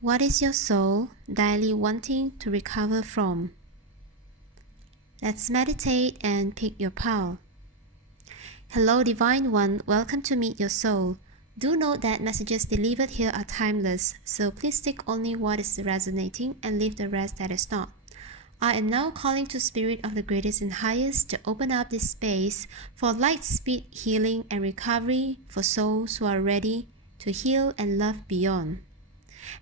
What is your soul daily wanting to recover from? Let's meditate and pick your pile. Hello Divine One, welcome to Meet Your Soul. Do note that messages delivered here are timeless, so please take only what is resonating and leave the rest that is not. I am now calling to Spirit of the Greatest and Highest to open up this space for light speed healing and recovery for souls who are ready to heal and love beyond.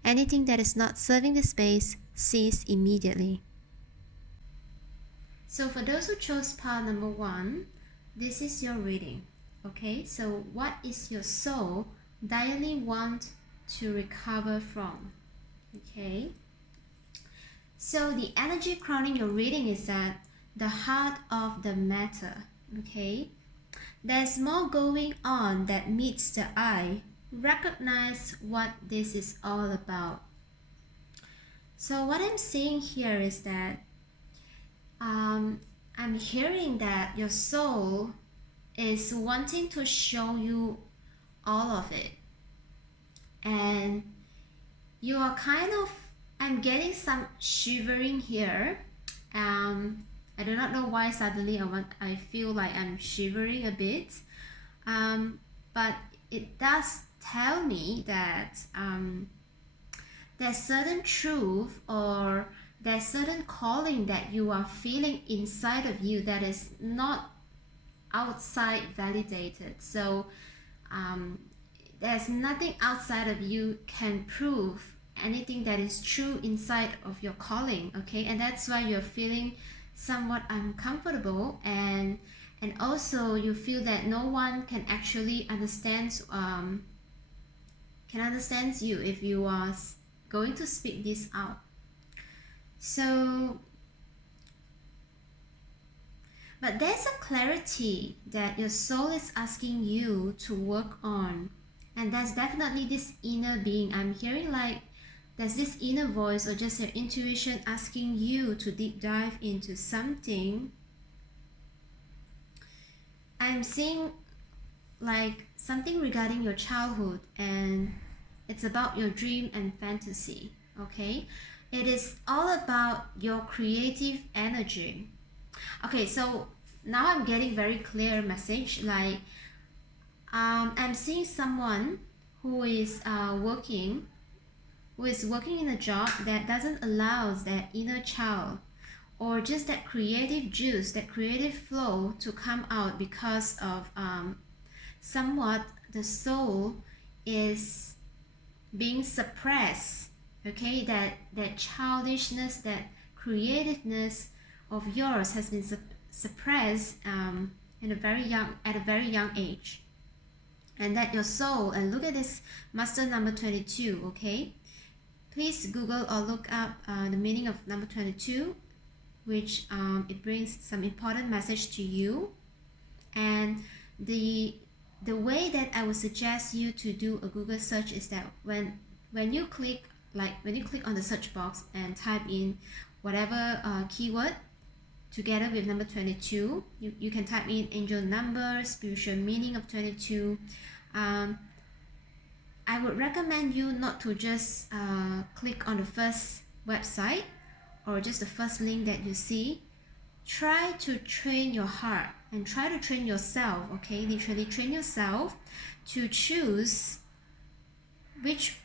Anything that is not serving the space, cease immediately. So for those who chose pile number 1, this is your reading. Okay, so what is your soul daily want to recover from? Okay, so the energy crowning your reading is that the heart of the matter. Okay, there's more going on that meets the eye. Recognize what this is all about. So what I'm seeing here is that I'm hearing that your soul is wanting to show you all of it, and you are kind of, I'm getting some shivering here. I do not know why suddenly I feel like I'm shivering a bit, but it does tell me that there's certain truth or there's certain calling that you are feeling inside of you that is not outside validated. So there's nothing outside of you can prove anything that is true inside of your calling. Okay, and that's why you're feeling somewhat uncomfortable, and also you feel that no one can actually understand you if you are going to speak this out. So but there's a clarity that your soul is asking you to work on, and that's definitely this inner being. I'm hearing like there's this inner voice or just your intuition asking you to deep dive into something. I'm seeing like something regarding your childhood, and it's about your dream and fantasy. Okay, it is all about your creative energy. Okay, so now I'm getting very clear message, like I'm seeing someone who is working in a job that doesn't allow that inner child or just that creative juice, that creative flow to come out because of somewhat the soul is being suppressed. Okay, that childishness, that creativeness of yours has been suppressed at a very young age, and that your soul, and look at this master number 22. Okay, please Google or look up the meaning of number 22, which it brings some important message to you. And the way that I would suggest you to do a Google search is that when you click on the search box and type in whatever keyword together with number 22, you can type in angel number, spiritual meaning of 22. I would recommend you not to just click on the first website or just the first link that you see. Try to train your heart and try to train yourself, okay? Literally train yourself to choose which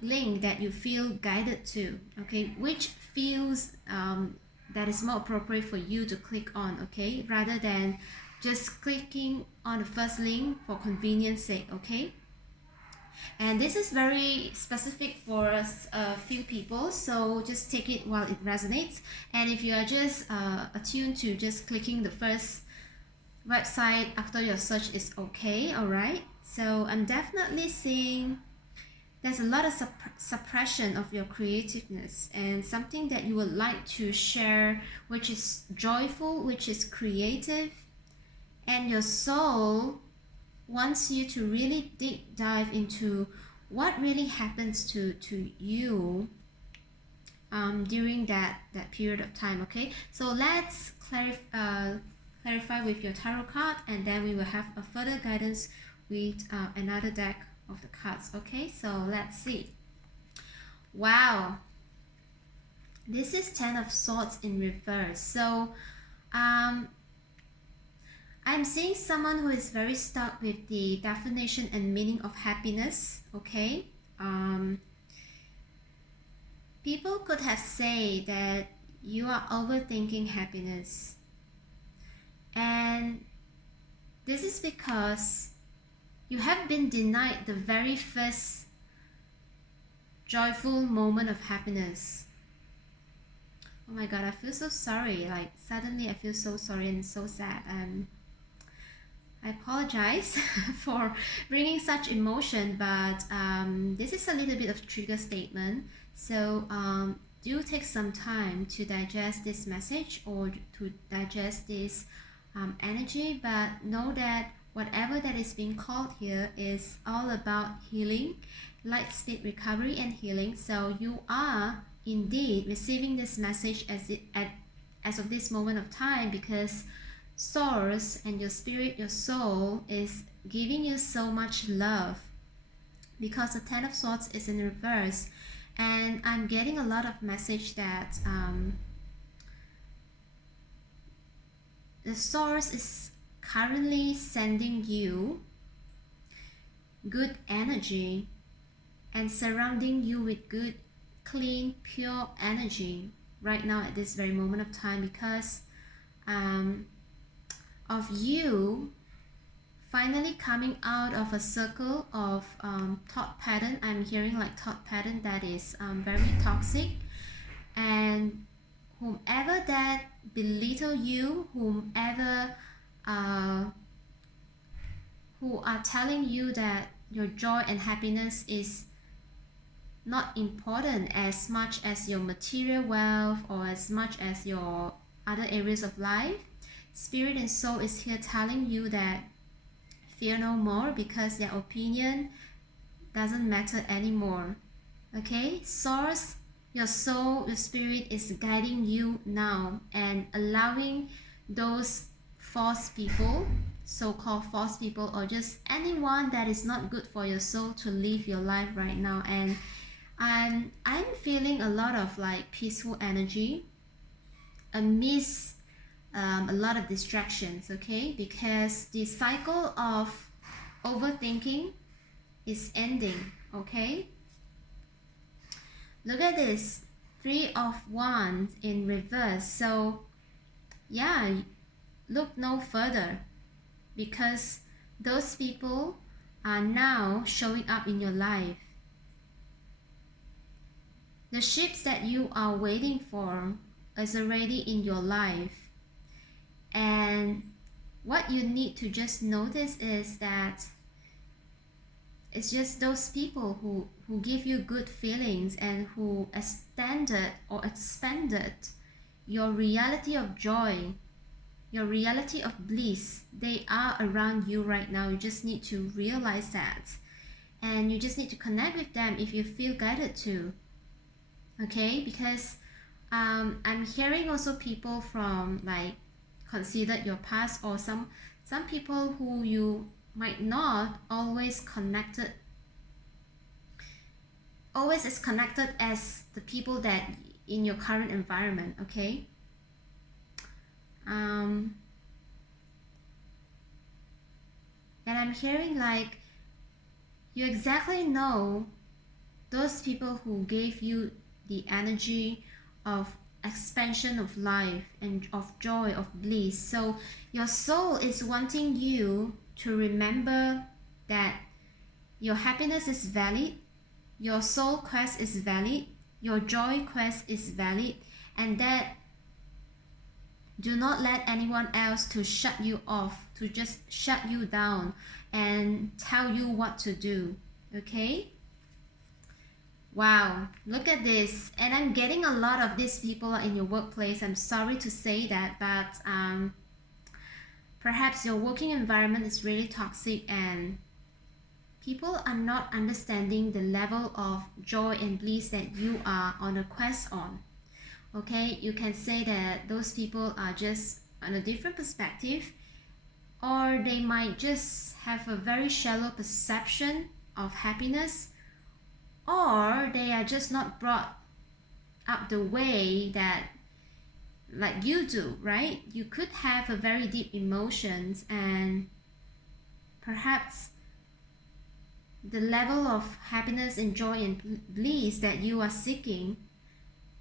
link that you feel guided to, okay? Which feels that is more appropriate for you to click on, okay? Rather than just clicking on the first link for convenience sake, okay? And this is very specific for a few people, so just take it while it resonates. And if you are just attuned to just clicking the first website after your search, is okay. All right, so I'm definitely seeing there's a lot of suppression of your creativeness and something that you would like to share, which is joyful, which is creative, and your soul wants you to really deep dive into what really happens to you during that period of time. Okay, so let's clarify with your tarot card, and then we will have a further guidance with another deck of the cards. Okay, so let's see. Wow, this is Ten of Swords in reverse. So I'm seeing someone who is very stuck with the definition and meaning of happiness. Okay, people could have said that you are overthinking happiness, and this is because you have been denied the very first joyful moment of happiness. Oh my god, I feel so sorry. Like suddenly I feel so sorry and so sad. I apologize for bringing such emotion, but this is a little bit of trigger statement. So do take some time to digest this message or to digest this energy, but know that whatever that is being called here is all about healing, light speed recovery and healing. So you are indeed receiving this message as of this moment of time, because source and your spirit, your soul is giving you so much love, because the Ten of Swords is in reverse, and I'm getting a lot of message that the source is currently sending you good energy and surrounding you with good, clean, pure energy right now at this very moment of time, because of you finally coming out of a circle of thought pattern. I'm hearing like thought pattern that is very toxic, and whomever that belittle you, whomever who are telling you that your joy and happiness is not important as much as your material wealth or as much as your other areas of life, spirit and soul is here telling you that fear no more, because their opinion doesn't matter anymore. Okay, source, your soul, your spirit is guiding you now and allowing those false people, so-called false people, or just anyone that is not good for your soul to live your life right now. And I'm feeling a lot of like peaceful energy amidst a lot of distractions. Okay, because the cycle of overthinking is ending. Okay, look at this, Three of Wands in reverse. So yeah, look no further, because those people are now showing up in your life. The ships that you are waiting for is already in your life, and what you need to just notice is that it's just those people who give you good feelings and who extended or expanded your reality of joy, your reality of bliss. They are around you right now. You just need to realize that, and you just need to connect with them if you feel guided to. Okay, because I'm hearing also people from like considered your past, or some people who you might not always connected, always as connected as the people that in your current environment. Okay, and I'm hearing like you exactly know those people who gave you the energy of expansion of life and of joy, of bliss. So your soul is wanting you to remember that your happiness is valid, your soul quest is valid, your joy quest is valid, and that do not let anyone else to shut you off, to just shut you down and tell you what to do. Okay, wow, look at this. And I'm getting a lot of these people in your workplace. I'm sorry to say that, but perhaps your working environment is really toxic and people are not understanding the level of joy and bliss that you are on a quest on. Okay, you can say that those people are just on a different perspective, or they might just have a very shallow perception of happiness, or they are just not brought up the way that like you do, right? You could have a very deep emotions, and perhaps the level of happiness and joy and bliss that you are seeking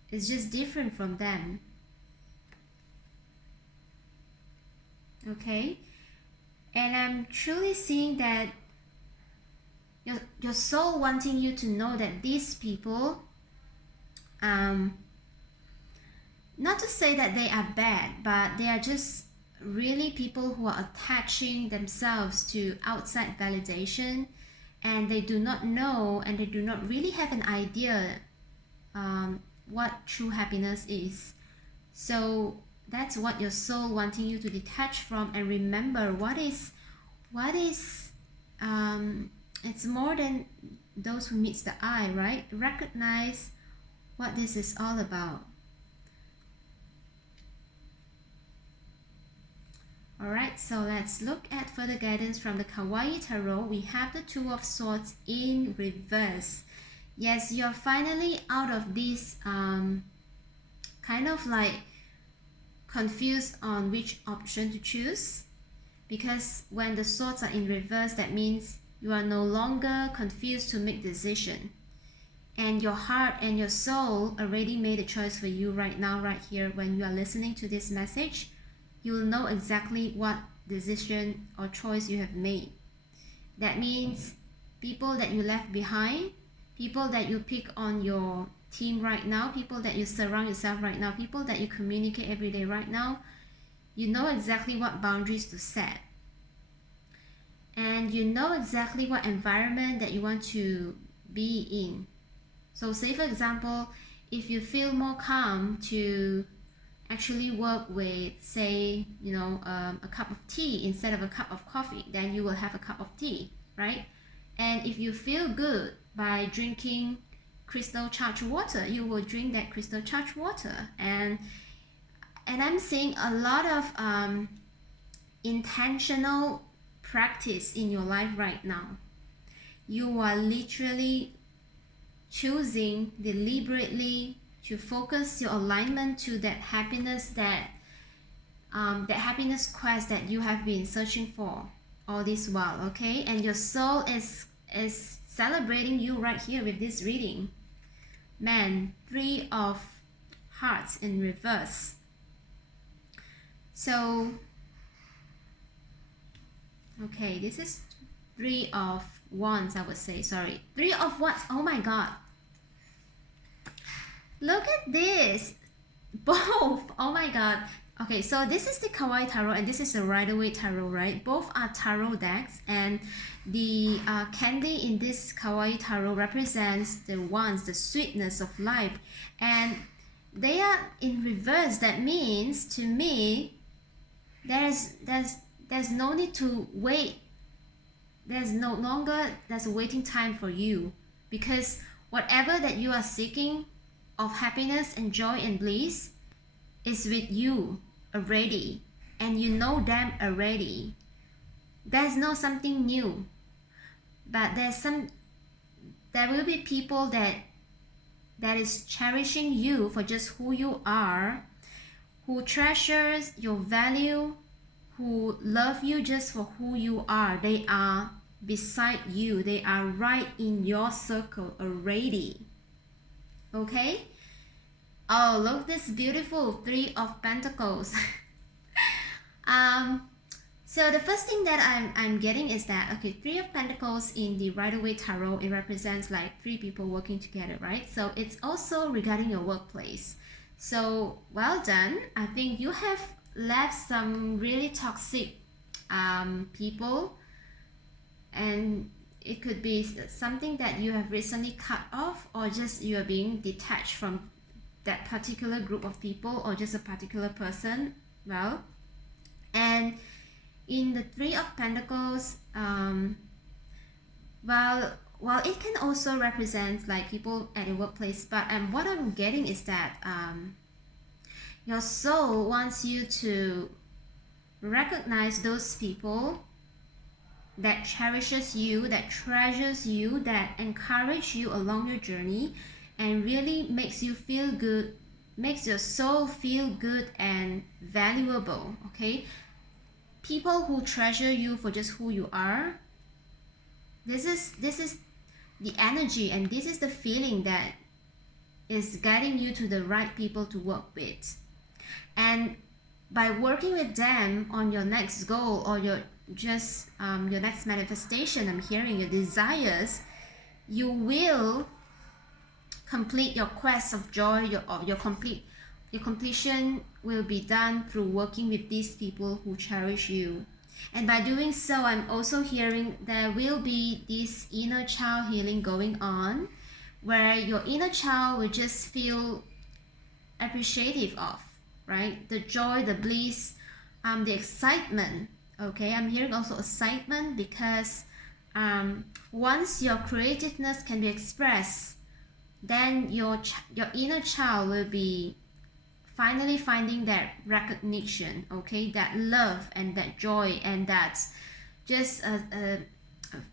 is just different from them. Okay, and I'm truly seeing that your soul wanting you to know that these people, not to say that they are bad, but they are just really people who are attaching themselves to outside validation, and they do not know, and they do not really have an idea what true happiness is. So that's what your soul wanting you to detach from and remember what is it's more than those who meets the eye, right? Recognize what this is all about. Alright, so let's look at further guidance from the Kawaii Tarot. We have the Two of Swords in reverse. Yes, you're finally out of this kind of like confused on which option to choose, because when the swords are in reverse, that means you are no longer confused to make decision, and your heart and your soul already made a choice for you right now, right here. When you are listening to this message, you will know exactly what decision or choice you have made. That means people that you left behind, people that you pick on your team right now, people that you surround yourself right now, people that you communicate every day right now, you know exactly what boundaries to set. And you know exactly what environment that you want to be in. So say for example, if you feel more calm to actually work with, say, a cup of tea instead of a cup of coffee, then you will have a cup of tea, right? And if you feel good by drinking crystal charged water, you will drink that crystal charged water. And I'm seeing a lot of intentional practice in your life right now. You are literally choosing deliberately to focus your alignment to that happiness, that happiness quest that you have been searching for all this while. Okay, and your soul is celebrating you right here with this reading. Man, Three of Hearts in reverse. So okay, this is Three of Wands, I would say. Sorry, Three of Wands. Oh my god, look at this, both. Oh my god. Okay, so this is the Kawaii Tarot and this is the Rider-Waite Tarot, right? Both are tarot decks, and the candy in this Kawaii Tarot represents the wands, the sweetness of life, and they are in reverse. That means to me, there's no need to wait. There's no longer there's a waiting time for you, because whatever that you are seeking of happiness and joy and bliss is with you already, and you know them already. There's no something new, but there will be people that is cherishing you for just who you are, who treasures your value, who love you just for who you are. They are beside you, they are right in your circle already. Okay. Oh, look, this beautiful Three of Pentacles. So the first thing that I'm getting is that, okay, Three of Pentacles in the Rider-Waite Tarot, it represents like three people working together, right? So it's also regarding your workplace. So well done. I think you have left some really toxic people, and it could be something that you have recently cut off, or just you are being detached from that particular group of people, or just a particular person. Well, and in the Three of Pentacles, well, it can also represent like people at a workplace, but what I'm getting is that your soul wants you to recognize those people that cherishes you, that treasures you, that encourages you along your journey, and really makes you feel good, makes your soul feel good and valuable. Okay, people who treasure you for just who you are, this is the energy, and this is the feeling that is guiding you to the right people to work with. And by working with them on your next goal, or your your next manifestation, I'm hearing your desires, you will complete your quest of joy. Your completion will be done through working with these people who cherish you. And by doing so, I'm also hearing there will be this inner child healing going on, where your inner child will just feel appreciative of, right? The joy, the bliss, the excitement. Okay, I'm hearing also excitement, because once your creativeness can be expressed, then your inner child will be finally finding that recognition, okay, that love and that joy, and that's just a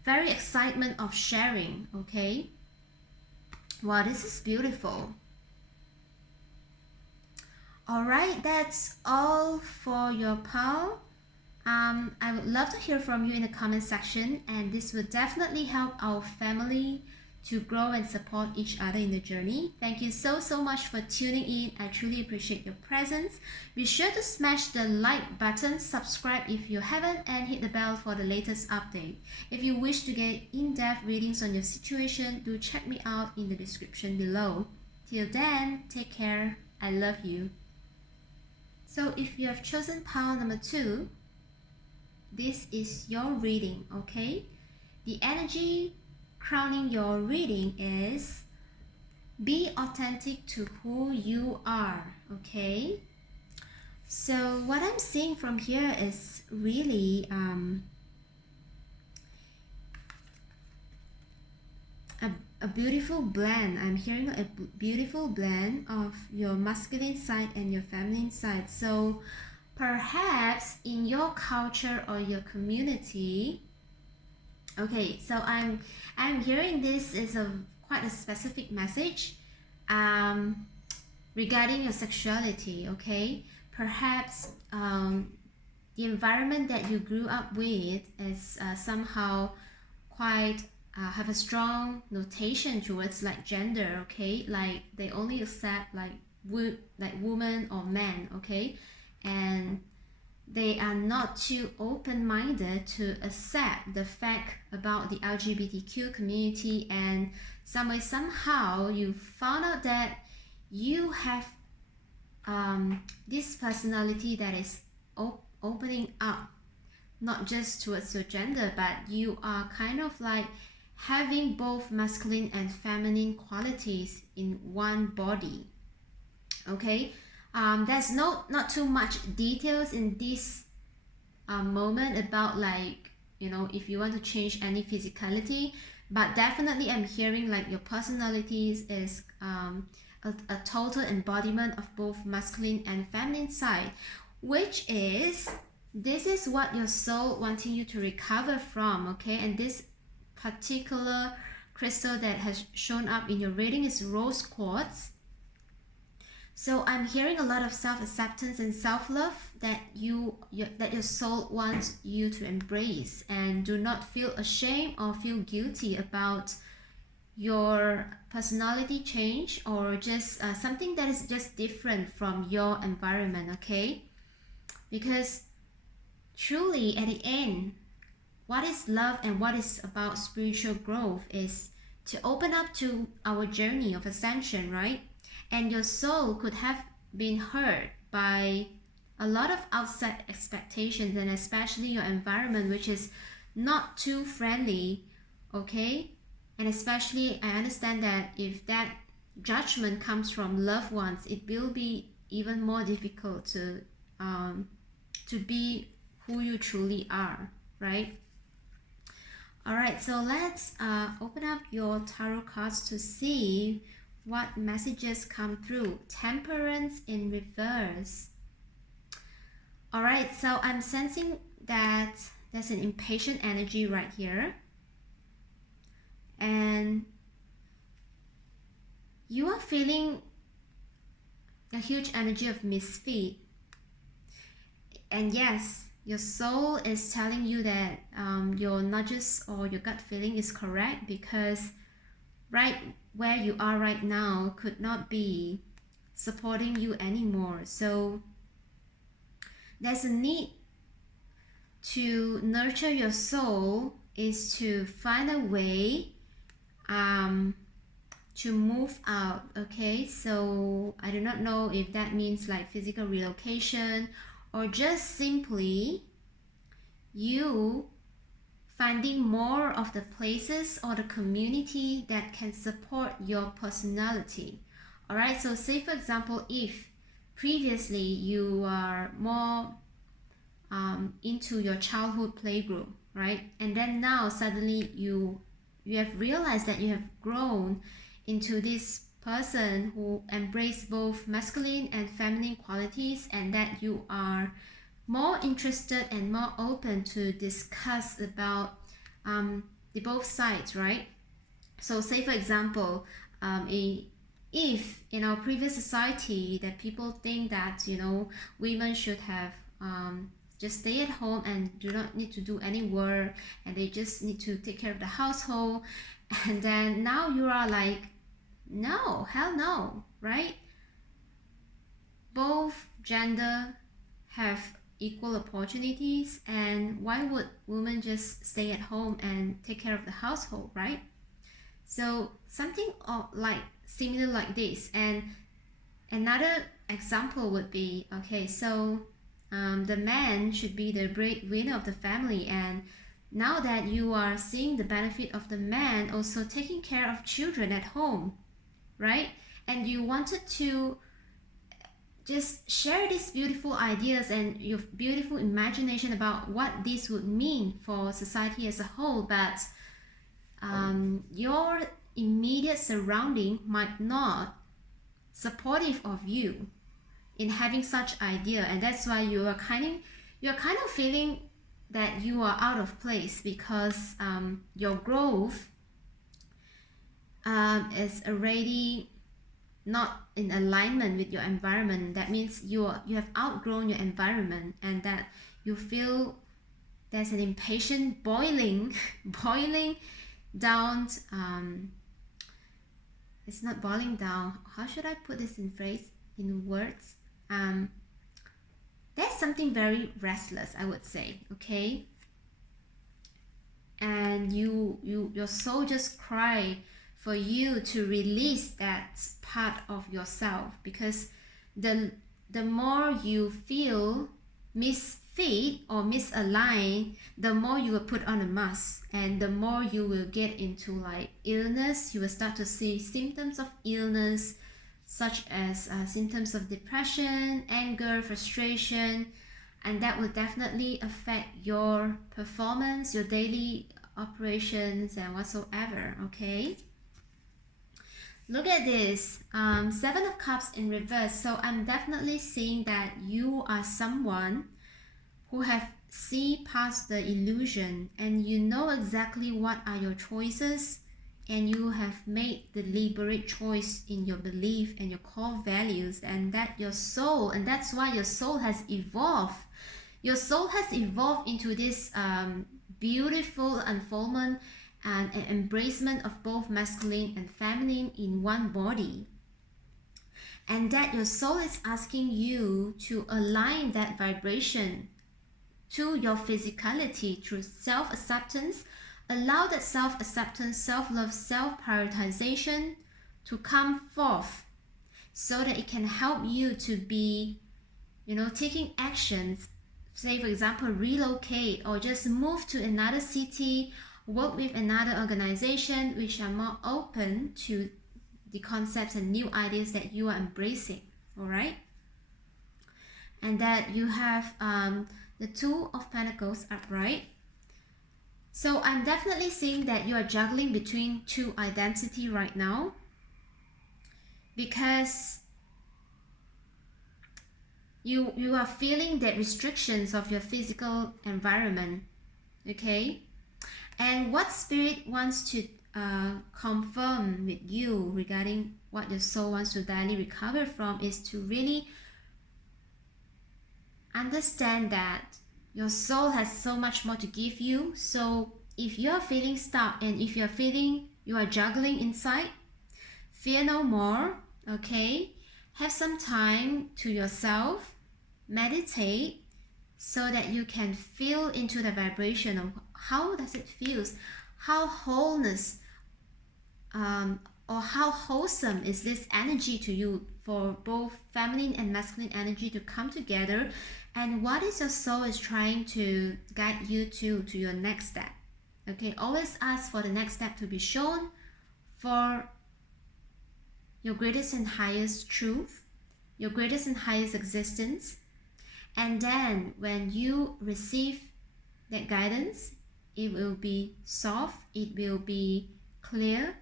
very excitement of sharing. Okay, wow, this is beautiful. All right, that's all for your pal. I would love to hear from you in the comment section, and this will definitely help our family to grow and support each other in the journey. Thank you so much for tuning in. I truly appreciate your presence. Be sure to smash the like button, subscribe if you haven't, and hit the bell for the latest update. If you wish to get in-depth readings on your situation, do check me out in the description below. Till then, take care. I love you. So if you have chosen pile number 2, this is your reading, okay? The energy crowning your reading is be authentic to who you are, okay? So what I'm seeing from here is really a beautiful blend. I'm hearing a beautiful blend of your masculine side and your feminine side. So perhaps in your culture or your community, okay, so I'm hearing this is quite a specific message regarding your sexuality. Okay, perhaps the environment that you grew up with is somehow quite have a strong notation towards like gender. Okay, like they only accept like woman or man. Okay, and they are not too open-minded to accept the fact about the LGBTQ community, and somehow you found out that you have this personality that is opening up not just towards your gender, but you are kind of like having both masculine and feminine qualities in one body. Okay, there's not too much details in this moment about like, you know, if you want to change any physicality, but definitely I'm hearing like your personalities is a total embodiment of both masculine and feminine side, which is this is what your soul wanting you to recover from. Okay, and this particular crystal that has shown up in your reading is rose quartz. So I'm hearing a lot of self-acceptance and self-love that that your soul wants you to embrace, and do not feel ashamed or feel guilty about your personality change, or just something that is just different from your environment. Okay, because truly at the end, what is love and what is about spiritual growth is to open up to our journey of ascension, right? And your soul could have been hurt by a lot of outside expectations, and especially your environment, which is not too friendly. Okay, and especially I understand that if that judgment comes from loved ones, it will be even more difficult to be who you truly are, right? All right, so let's open up your tarot cards to see what messages come through. Temperance in reverse. All right, so I'm sensing that There's an impatient energy right here. And you are feeling a huge energy of misfit. And yes, your soul is telling you that your nudges or your gut feeling is correct, because right where you are right now could not be supporting you anymore. So there's a need to nurture your soul, is to find a way to move out. Okay, so I do not know if that means like physical relocation, or just simply you finding more of the places or the community that can support your personality. All right, so say for example, if previously you are more into your childhood playgroup, right, and then now suddenly you have realized that you have grown into this person who embrace both masculine and feminine qualities, and that you are more interested and more open to discuss about the both sides, right? So say for example, if in our previous society that people think that, you know, women should have just stay at home and do not need to do any work, and they just need to take care of the household, and then now you are like, no, hell no, right? Both gender have equal opportunities, and why would women just stay at home and take care of the household, right? So something like similar like this. And another example would be, okay, so the man should be the breadwinner of the family, and now that you are seeing the benefit of the man also taking care of children at home, right? And you wanted to just share these beautiful ideas and your beautiful imagination about what this would mean for society as a whole, but your immediate surrounding might not supportive of you in having such idea, and that's why you're kind of feeling that you are out of place, because your growth is already not in alignment with your environment. That means you have outgrown your environment, and that you feel there's an impatient boiling boiling down. It's not boiling down, how should I put this in phrase, in words? There's something very restless, I would say, okay? And your soul just cry for you to release that part of yourself, because the more you feel misfit or misaligned, the more you will put on a mask, and the more you will get into like illness. You will start to see symptoms of illness, such as symptoms of depression, anger, frustration, and that will definitely affect your performance, your daily operations and whatsoever. Okay, look at this, 7 of Cups in reverse. So I'm definitely seeing that you are someone who have seen past the illusion, and you know exactly what are your choices, and you have made the deliberate choice in your belief and your core values, and that your soul, and that's why your soul has evolved. Your soul has evolved into this beautiful unfoldment and an embracement of both masculine and feminine in one body. And that your soul is asking you to align that vibration to your physicality through self-acceptance. Allow that self-acceptance, self-love, self-prioritization to come forth, so that it can help you to be, you know, taking actions. Say for example, relocate, or just move to another city, work with another organization which are more open to the concepts and new ideas that you are embracing. All right, and that you have the 2 of Pentacles upright. So I'm definitely seeing that you are juggling between 2 identity right now, because you are feeling the restrictions of your physical environment, Okay, and what spirit wants to confirm with you regarding what your soul wants to directly recover from is to really understand that your soul has so much more to give you. So if you are feeling stuck and if you are feeling you are juggling inside, fear no more. Okay, have some time to yourself, meditate, so that you can feel into the vibration of how does it feels, how wholeness or how wholesome is this energy to you, for both feminine and masculine energy to come together, and what is your soul is trying to guide you to your next step. Okay, always ask for the next step to be shown, for your greatest and highest truth, your greatest and highest existence. And then when you receive that guidance, it will be soft, it will be clear,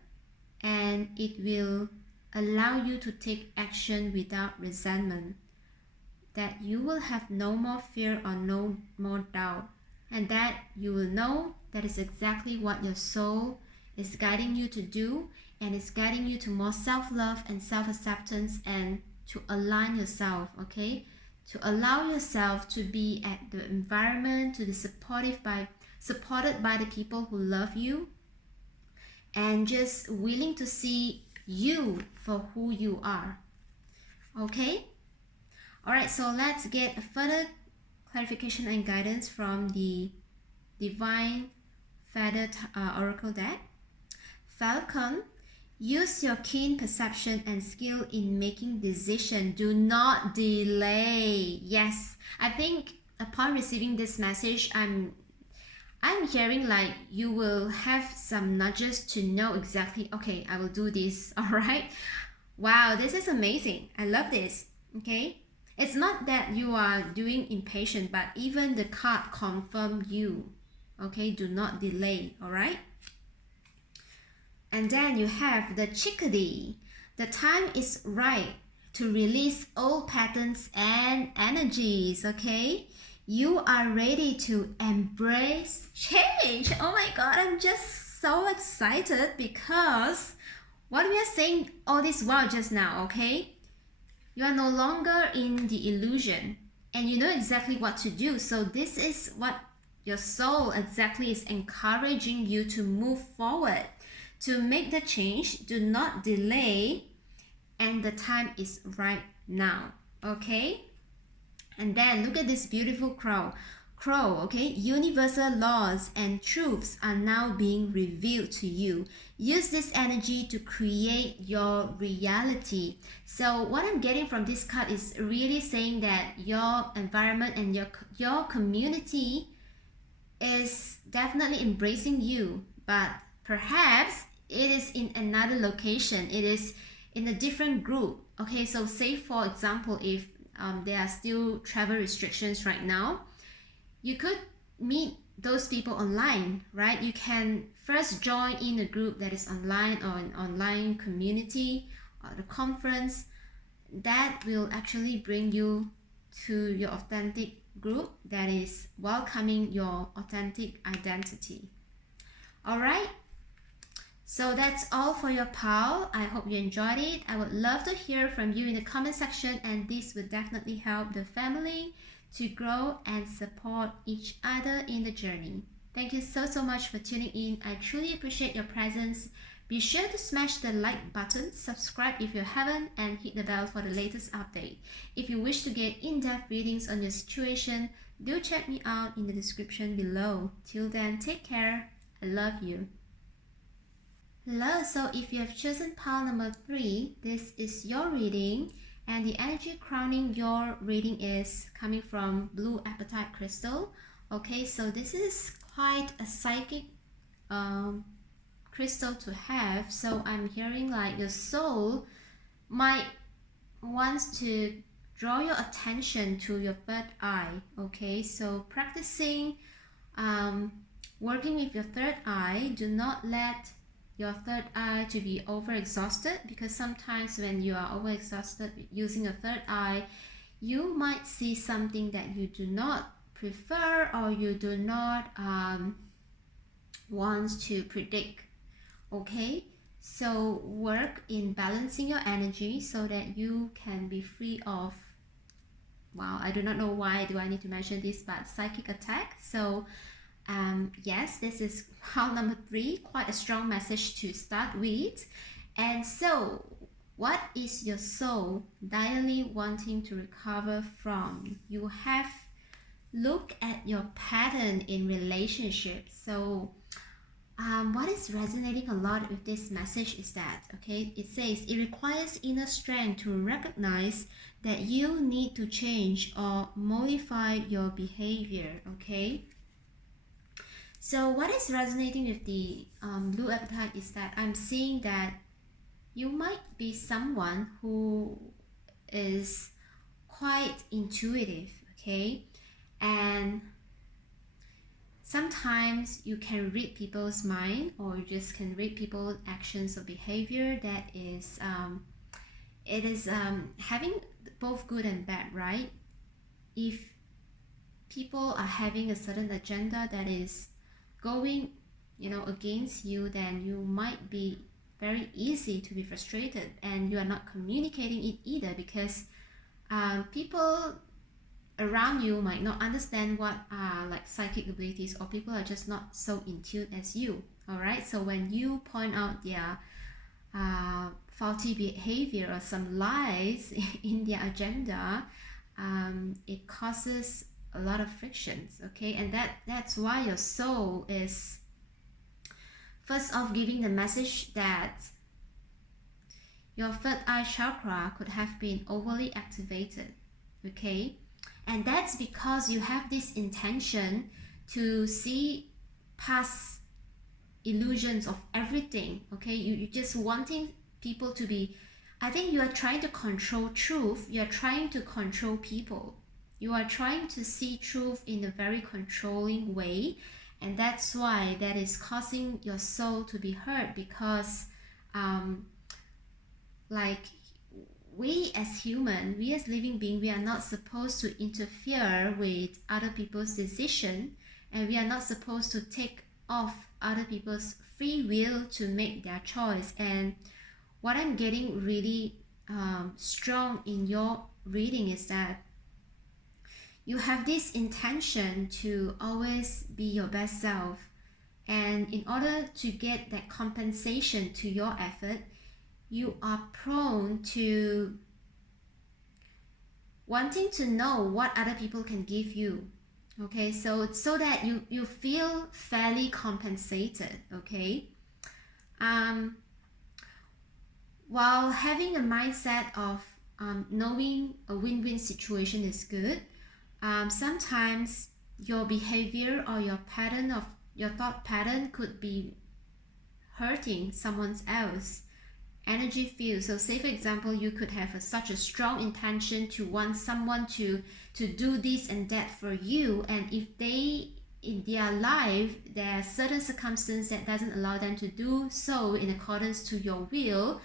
and it will allow you to take action without resentment. That you will have no more fear or no more doubt, and that you will know that is exactly what your soul is guiding you to do, and it's guiding you to more self-love and self-acceptance, and to align yourself, okay? To allow yourself to be at the environment, to be supported by the people who love you, and just willing to see you for who you are. Okay? Alright, so let's get a further clarification and guidance from the Divine Feather Oracle deck. Falcon, use your keen perception and skill in making decisions. Do not delay. Yes, I think upon receiving this message, I'm hearing like you will have some nudges to know exactly, okay, I will do this. All right. Wow, this is amazing. I love this. Okay. It's not that you are doing impatient, but even the card confirm you. Okay, do not delay. All right. And then you have the chickadee. The time is right to release old patterns and energies. Okay. You are ready to embrace change. Oh my God, I'm just so excited because what we are saying all this while just now, okay? You are no longer in the illusion and you know exactly what to do. So this is what your soul exactly is encouraging you to move forward, to make the change. Do not delay, and the time is right now, okay? And then look at this beautiful crow, okay? Universal laws and truths are now being revealed to you. Use this energy to create your reality. So what I'm getting from this card is really saying that your environment and your community is definitely embracing you, but perhaps it is in another location. It is in a different group. Okay, so say for example, if there are still travel restrictions right now, you could meet those people online, right? You can first join in a group that is online or an online community or the conference that will actually bring you to your authentic group that is welcoming your authentic identity. All right. So that's all for your pal. I hope you enjoyed it. I would love to hear from you in the comment section, and this would definitely help the family to grow and support each other in the journey. Thank you so much for tuning in. I truly appreciate your presence. Be sure to smash the like button, subscribe if you haven't, and hit the bell for the latest update. If you wish to get in-depth readings on your situation, do check me out in the description below. Till then, take care. I love you. Hello, so if you have chosen pile number 3, this is your reading, and the energy crowning your reading is coming from Blue Apatite Crystal. Okay, so this is quite a psychic crystal to have. So I'm hearing like your soul might wants to draw your attention to your third eye. Okay, so practicing working with your third eye. Do not let your third eye to be overexhausted, because sometimes when you are overexhausted using a third eye, you might see something that you do not prefer or you do not want to predict. Okay, so work in balancing your energy so that you can be free of, wow, I do not know why do I need to mention this, but psychic attack. So yes, this is pile number 3, quite a strong message to start with. And so what is your soul direly wanting to recover from? You have looked at your pattern in relationships. So what is resonating a lot with this message is that, okay, it says it requires inner strength to recognize that you need to change or modify your behavior. Okay, so what is resonating with the blue appetite is that I'm seeing that you might be someone who is quite intuitive, okay, and sometimes you can read people's mind, or you just can read people's actions or behavior that is having both good and bad, right? If people are having a certain agenda that is going, against you, then you might be very easy to be frustrated, and you are not communicating it either, because people around you might not understand what are like psychic abilities, or people are just not so in tune as you. All right, so when you point out their faulty behavior or some lies in their agenda, it causes a lot of frictions. Okay, and that's why your soul is first off giving the message that your third eye chakra could have been overly activated. Okay, and that's because you have this intention to see past illusions of everything. Okay, you just wanting people to be, I think you are trying to control truth, you are trying to control people, you are trying to see truth in a very controlling way, and that's why that is causing your soul to be hurt, because like we as human, we as living being, we are not supposed to interfere with other people's decision, and we are not supposed to take off other people's free will to make their choice. And what I'm getting really strong in your reading is that you have this intention to always be your best self, and in order to get that compensation to your effort, you are prone to wanting to know what other people can give you. Okay, so that you feel fairly compensated. Okay, while having a mindset of knowing a win-win situation is good, sometimes your behavior or your pattern of your thought pattern could be hurting someone else energy field. So say for example, you could have such a strong intention to want someone to do this and that for you, and if they in their life there are certain circumstances that doesn't allow them to do so in accordance to your will,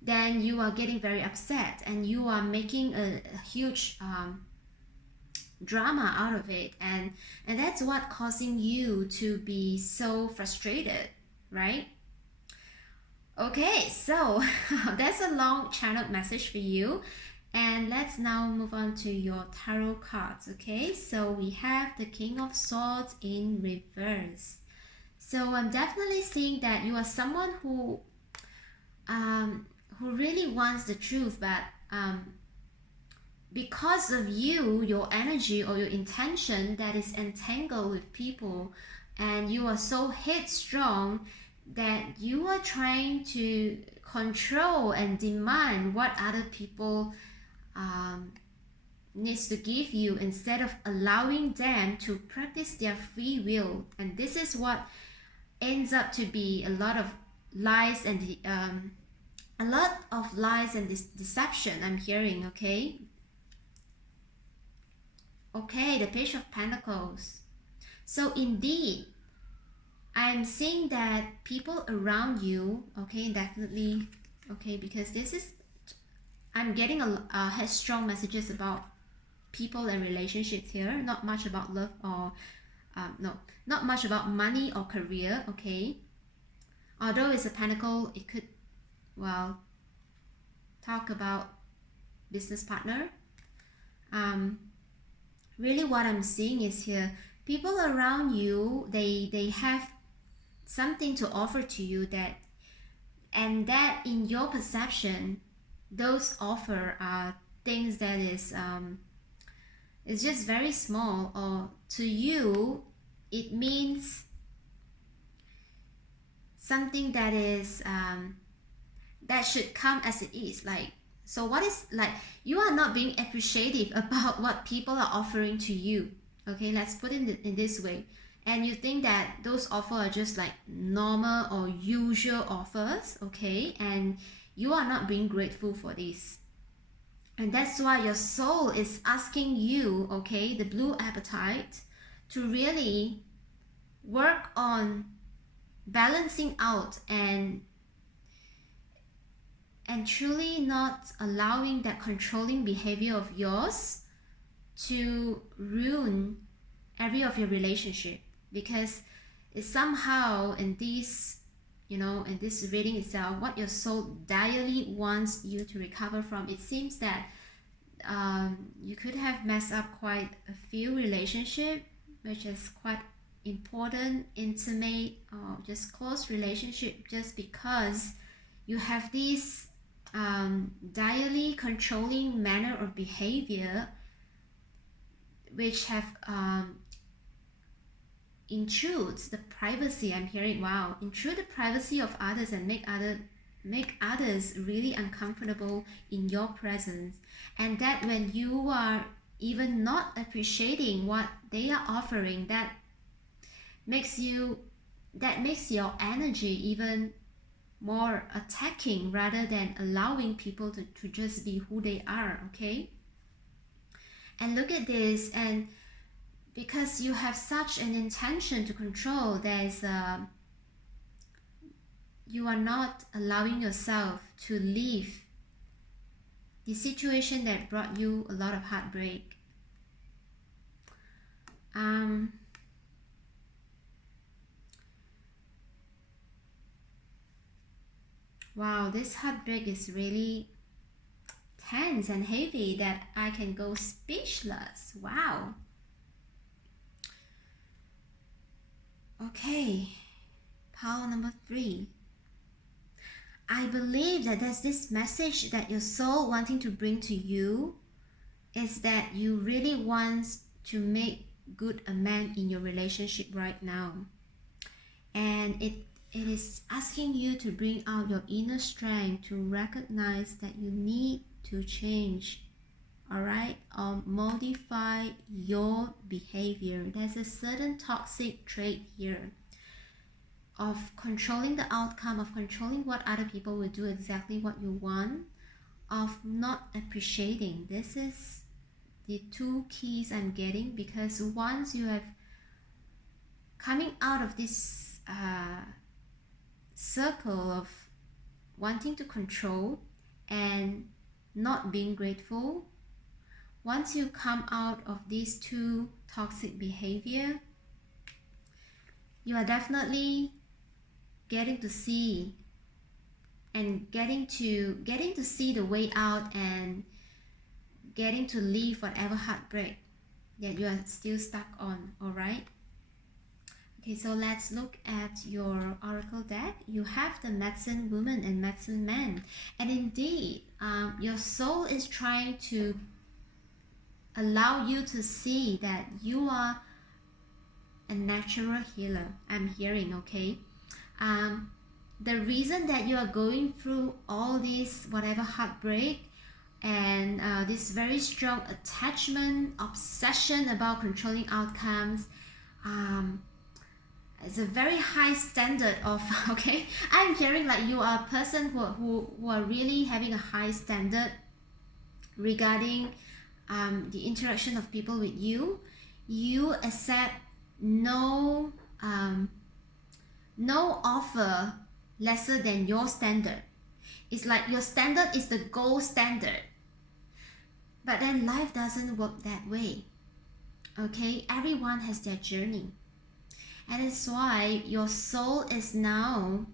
then you are getting very upset, and you are making a huge drama out of it, and that's what causing you to be so frustrated, right? Okay, so that's a long channeled message for you, and let's now move on to your tarot cards. Okay, so we have the King of Swords in reverse. So I'm definitely seeing that you are someone who really wants the truth, but because of you, your energy or your intention that is entangled with people, and you are so headstrong that you are trying to control and demand what other people needs to give you, instead of allowing them to practice their free will. And this is what ends up to be a lot of lies and deception I'm hearing. Okay, the Page of Pentacles. So indeed, I'm seeing that people around you, okay, definitely, okay, because this is, I'm getting a headstrong messages about people and relationships here, not much about love or no, not much about money or career, okay? Although it's a pentacle, it could, well, talk about business partner. Really what I'm seeing is here, people around you, they have something to offer to you, that, and that in your perception, those offer are things that is it's just very small, or to you it means something that is that should come as it is. Like, so what is, like, you are not being appreciative about what people are offering to you, okay? Let's put it in this way. And you think that those offers are just like normal or usual offers, okay? And you are not being grateful for this. And that's why your soul is asking you, okay, the blue appetite, to really work on balancing out and truly not allowing that controlling behavior of yours to ruin every of your relationship. Because it's somehow in this, you know, in this reading itself, what your soul direly wants you to recover from, it seems that you could have messed up quite a few relationships, which is quite important, intimate, or just close relationship, just because you have this direly controlling manner of behavior, which have intrudes the privacy. I'm hearing, wow, intrude the privacy of others and make others really uncomfortable in your presence. And that when you are even not appreciating what they are offering, that makes your energy even more attacking, rather than allowing people to just be who they are, okay? And look at this, and because you have such an intention to control, there's you are not allowing yourself to leave the situation that brought you a lot of heartbreak. Wow, this heartbreak is really tense and heavy that I can go speechless. Wow. Okay, pile number 3. I believe that there's this message that your soul wanting to bring to you is that you really want to make good amends in your relationship right now. And it is asking you to bring out your inner strength to recognize that you need to change, all right, or modify your behavior. There's a certain toxic trait here of controlling the outcome, of controlling what other people will do exactly what you want, of not appreciating. This is the 2 keys I'm getting, because once you have coming out of this circle of wanting to control and not being grateful, once you come out of these 2 toxic behavior, you are definitely getting to see the way out, and getting to leave whatever heartbreak that you are still stuck on, all right? Okay, so let's look at your oracle deck. You have the medicine woman and medicine man, and indeed your soul is trying to allow you to see that you are a natural healer. I'm hearing, okay? The reason that you are going through all this whatever heartbreak and this very strong attachment, obsession about controlling outcomes, it's a very high standard of, okay, I'm hearing like you are a person who are really having a high standard regarding the interaction of people with you. You accept no offer lesser than your standard. It's like your standard is the gold standard. But then life doesn't work that way. Okay, everyone has their journey. And it's why your soul is now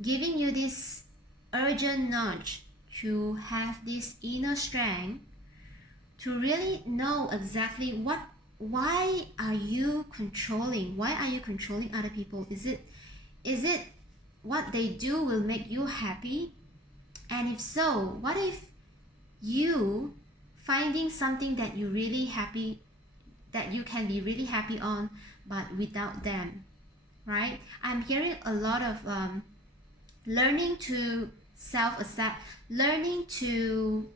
giving you this urgent nudge to have this inner strength to really know exactly why are you controlling other people. Is it what they do will make you happy? And if so, what if you finding something that you really happy, that you can be really happy on, but without them, right? I'm hearing a lot of learning to self-accept, learning to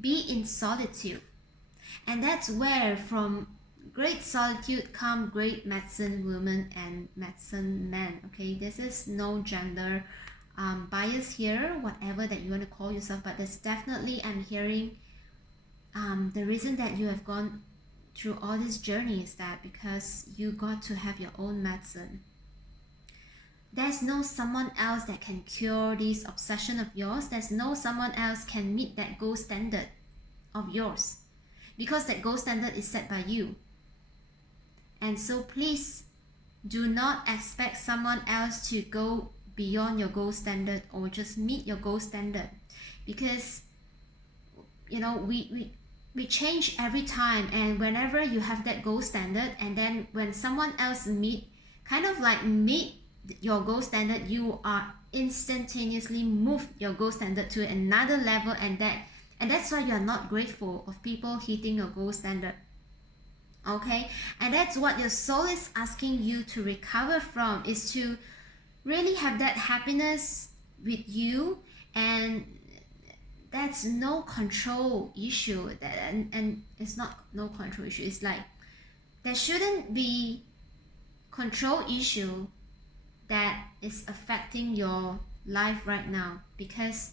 be in solitude. And that's where from great solitude come great medicine women and medicine men. Okay, this is no gender bias here, whatever that you want to call yourself, but there's definitely, I'm hearing the reason that you have gone through all this journey is that because you got to have your own medicine. There's no someone else that can cure this obsession of yours. There's no someone else can meet that gold standard of yours, because that gold standard is set by you. And so please do not expect someone else to go beyond your gold standard or just meet your gold standard, because we change every time. And whenever you have that gold standard, and then when someone else meet your gold standard, you are instantaneously move your gold standard to another level, and that's why you are not grateful of people hitting your gold standard. Okay, and that's what your soul is asking you to recover from, is to really have that happiness with you. And that's no control issue, and it's not no control issue, it's like there shouldn't be control issue that is affecting your life right now, because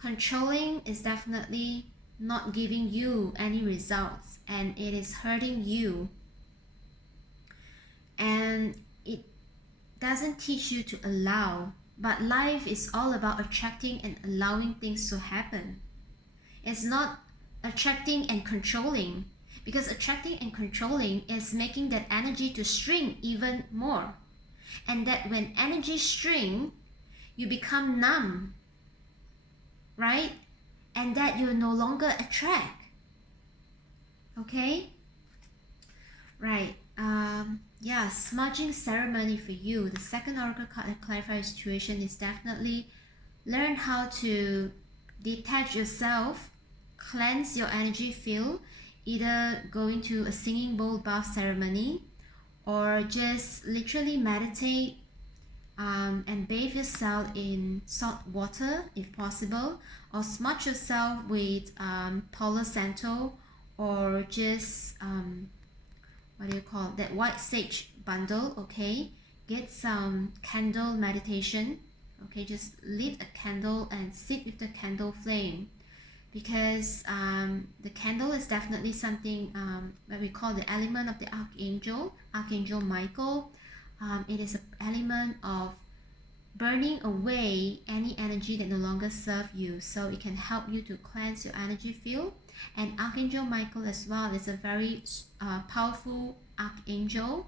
controlling is definitely not giving you any results, and it is hurting you, and it doesn't teach you to allow. But life is all about attracting and allowing things to happen. It's not attracting and controlling, because attracting and controlling is making that energy to shrink even more. And that when energy shrink, you become numb, right? And that you no longer attract. Okay? Right. Yeah, smudging ceremony for you. The second oracle card that clarifies the situation is definitely learn how to detach yourself, cleanse your energy field, either going to a singing bowl bath ceremony, or just literally meditate and bathe yourself in salt water if possible, or smudge yourself with Palo Santo, or just what do you call that white sage bundle. Okay, get some candle meditation. Okay, just lit a candle and sit with the candle flame, because the candle is definitely something what we call the element of the Archangel Michael. It is an element of burning away any energy that no longer serve you, so it can help you to cleanse your energy field. And Archangel Michael as well is a very powerful archangel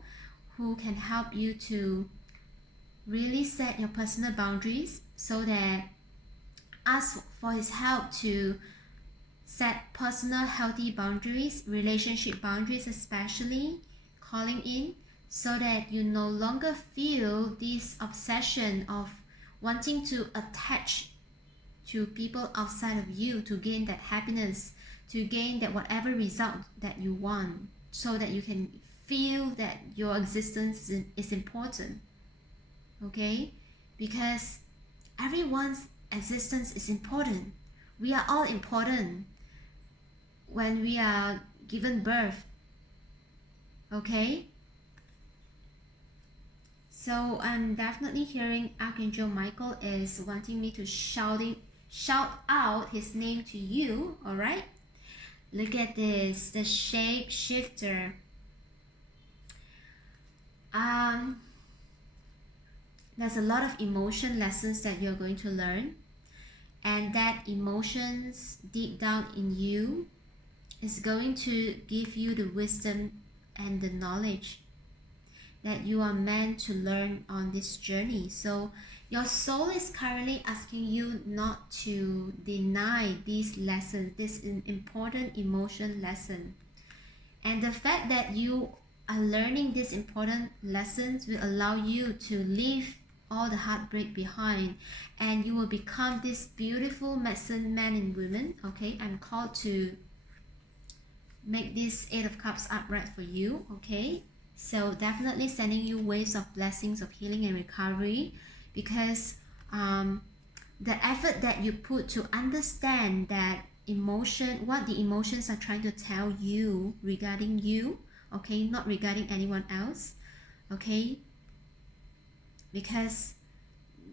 who can help you to really set your personal boundaries, so that ask for his help to set personal healthy boundaries, relationship boundaries especially, calling in, so that you no longer feel this obsession of wanting to attach to people outside of you to gain that happiness, to gain that whatever result that you want, so that you can feel that your existence is important. Okay, because everyone's existence is important. We are all important when we are given birth. Okay, so I'm definitely hearing Archangel Michael is wanting me to shout out his name to you. All right, look at this, the shape shifter. There's a lot of emotion lessons that you're going to learn, and that emotions deep down in you is going to give you the wisdom and the knowledge that you are meant to learn on this journey. So your soul is currently asking you not to deny these lessons, this important emotion lesson. And the fact that you are learning these important lessons will allow you to leave all the heartbreak behind, and you will become this beautiful medicine man and women. Okay, I'm called to make this Eight of Cups upright for you. Okay, so definitely sending you waves of blessings of healing and recovery, because the effort that you put to understand that emotion, what the emotions are trying to tell you regarding you, okay, not regarding anyone else, okay, because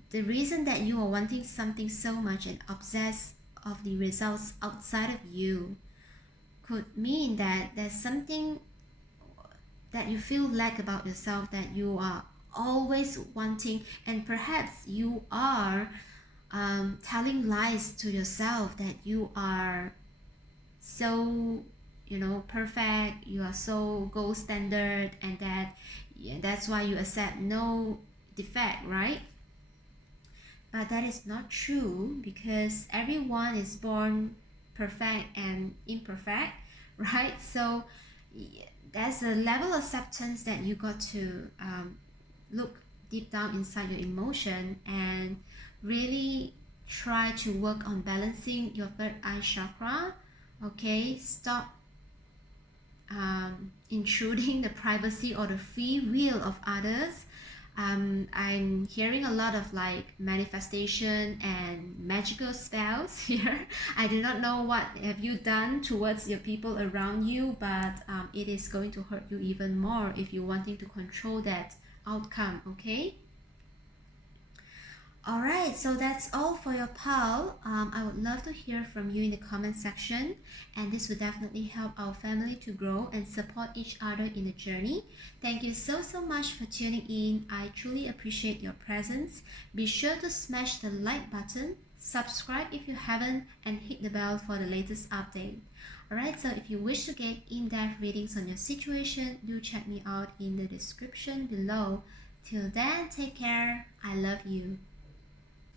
the reason that you are wanting something so much and obsessed of the results outside of you could mean that there's something that you feel lack about yourself, that you are always wanting, and perhaps you are telling lies to yourself that you are so, perfect, you are so gold standard, and that's why you accept no defect, right? But that is not true, because everyone is born perfect and imperfect, right? So there's a level of acceptance that you got to look deep down inside your emotion and really try to work on balancing your third eye chakra. Okay, stop intruding the privacy or the free will of others. I'm hearing a lot of like manifestation and magical spells here. I do not know what have you done towards your people around you, but it is going to hurt you even more if you're wanting to control that outcome. Okay. Alright, so that's all for your pal. I would love to hear from you in the comment section, and this will definitely help our family to grow and support each other in the journey. Thank you so much for tuning in. I truly appreciate your presence. Be sure to smash the like button, subscribe if you haven't, and hit the bell for the latest update. Alright, so if you wish to get in-depth readings on your situation, do check me out in the description below. Till then, take care. I love you.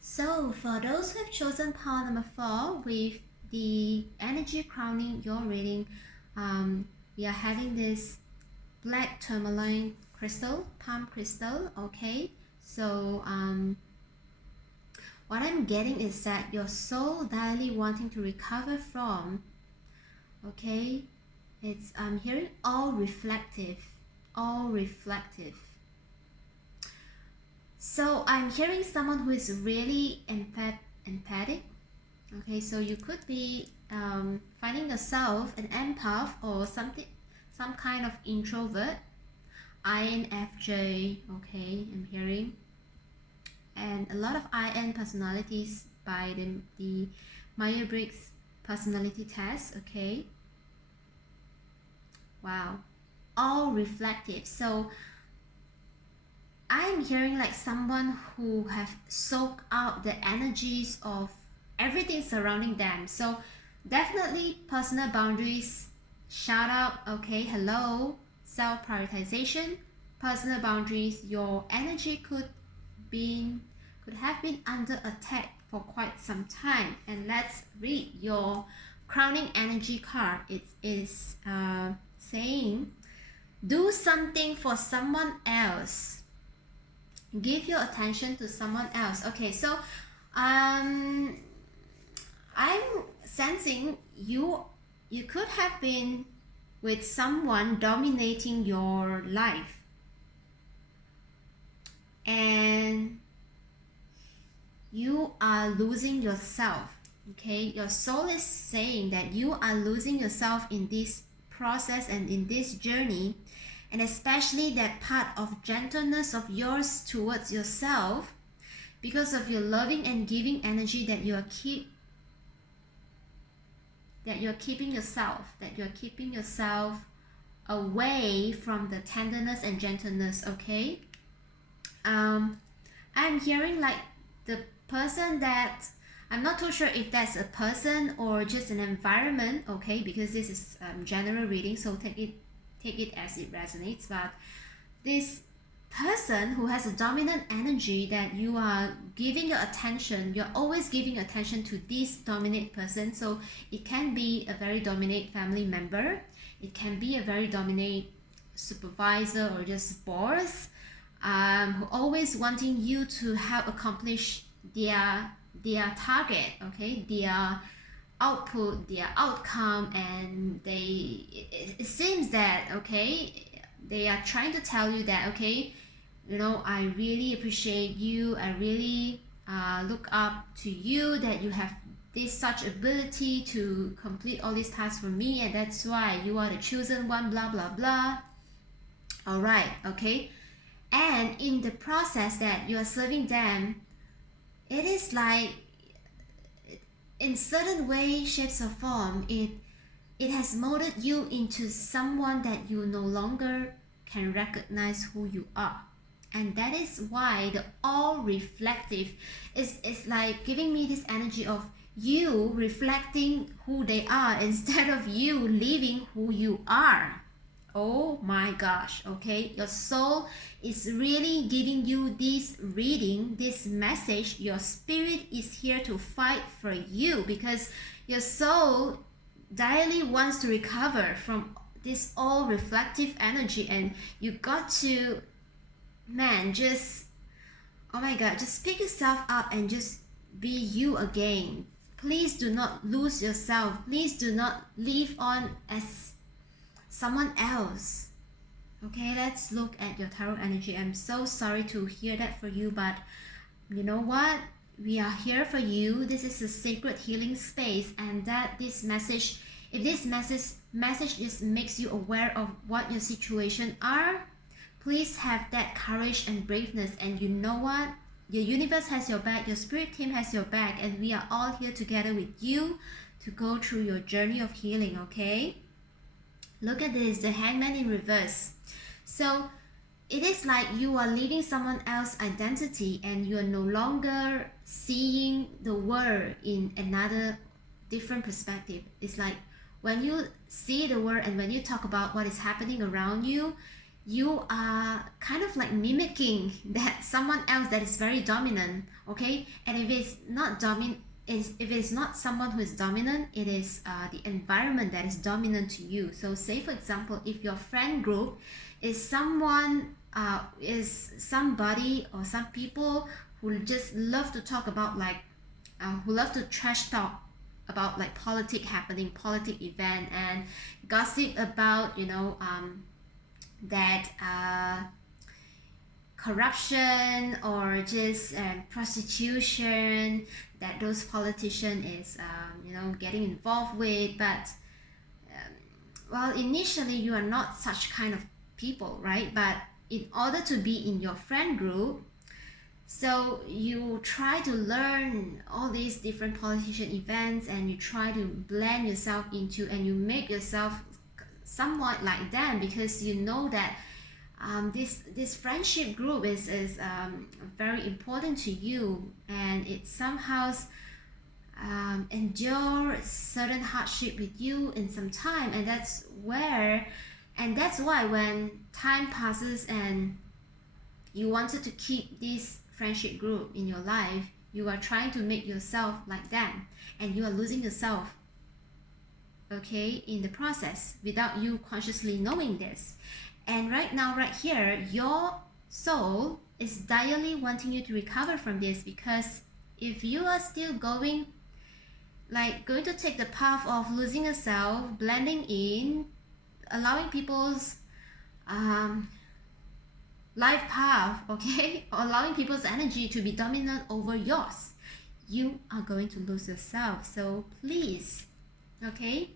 So for those who have chosen pile number 4 with the energy crowning your reading, we are having this black tourmaline crystal, palm crystal. Okay, so what I'm getting is that your soul direly wanting to recover from, okay, it's I'm hearing all reflective. So I'm hearing someone who is really empathic. Okay, so you could be finding yourself an empath or some kind of introvert. INFJ. Okay, I'm hearing, and a lot of IN personalities by the Myers-Briggs personality test. Okay, wow, all reflective. So I'm hearing like someone who have soaked out the energies of everything surrounding them. So definitely personal boundaries, shout out, okay, hello, self-prioritization, personal boundaries. Your energy could have been under attack for quite some time. And let's read your crowning energy card. It is saying, do something for someone else. Give your attention to someone else. Okay, so I'm sensing you could have been with someone dominating your life, and you are losing yourself. Okay, your soul is saying that you are losing yourself in this process and in this journey, and especially that part of gentleness of yours towards yourself, because of your loving and giving energy that you're keeping yourself away from the tenderness and gentleness. Okay, I'm hearing like the person that I'm not too sure if that's a person or just an environment, okay, because this is general reading, so take it as it resonates. But this person who has a dominant energy, that you are giving your attention, you're always giving attention to this dominant person. So it can be a very dominant family member, it can be a very dominant supervisor or just boss, who always wanting you to help accomplish their target, okay, their output, their outcome. And it seems that, okay, they are trying to tell you that, okay, you know, I really appreciate you, I really look up to you, that you have this such ability to complete all these tasks for me, and that's why you are the chosen one, blah blah blah. All right, okay. And in the process that you are serving them, it is like, in certain way, shapes or form, it has molded you into someone that you no longer can recognize who you are. And that is why the all reflective is like giving me this energy of you reflecting who they are instead of you leaving who you are. Oh my gosh, okay, your soul is really giving you this reading, this message. Your spirit is here to fight for you, because your soul direly wants to recover from this all reflective energy. And you got to, man, just, oh my god, just pick yourself up and just be you again. Please do not lose yourself, please do not live on as someone else. Okay, let's look at your tarot energy. I'm so sorry to hear that for you, but you know what, we are here for you. This is a sacred healing space, and that this message, if this message just makes you aware of what your situation are, please have that courage and braveness. And you know what, your universe has your back, your spirit team has your back, and we are all here together with you to go through your journey of healing. Okay, look at this, the Hangman in reverse. So it is like you are leaving someone else's identity, and you are no longer seeing the world in another different perspective. It's like when you see the world and when you talk about what is happening around you, you are kind of like mimicking that someone else that is very dominant, okay? And if it's not if it's not someone who is dominant, it is the environment that is dominant to you. So say for example, if your friend group is someone, is somebody or some people who just love to talk about like, who love to trash talk about like politic happening, politic event, and gossip about, you know, that corruption or just prostitution that those politicians is you know, getting involved with. But well, initially you are not such kind of people, right? But in order to be in your friend group, so you try to learn all these different politician events, and you try to blend yourself into, and you make yourself somewhat like them, because you know that this friendship group is very important to you, and it somehow endure certain hardship with you in some time. And that's why when time passes and you wanted to keep this friendship group in your life, you are trying to make yourself like them, and you are losing yourself, okay, in the process, without you consciously knowing this. And right now, right here, your soul is direly wanting you to recover from this, because if you are still going to take the path of losing yourself, blending in, allowing people's life path, okay, or allowing people's energy to be dominant over yours, you are going to lose yourself. So please, okay,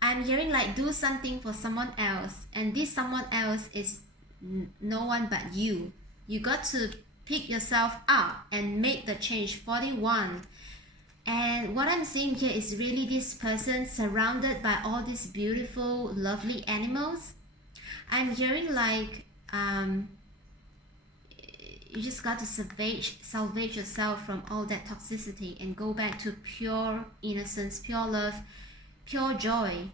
I'm hearing like do something for someone else, and this someone else is no one but you. You got to pick yourself up and make the change. 41. And what I'm seeing here is really this person surrounded by all these beautiful, lovely animals. I'm hearing like you just got to salvage yourself from all that toxicity and go back to pure innocence, pure love, pure joy,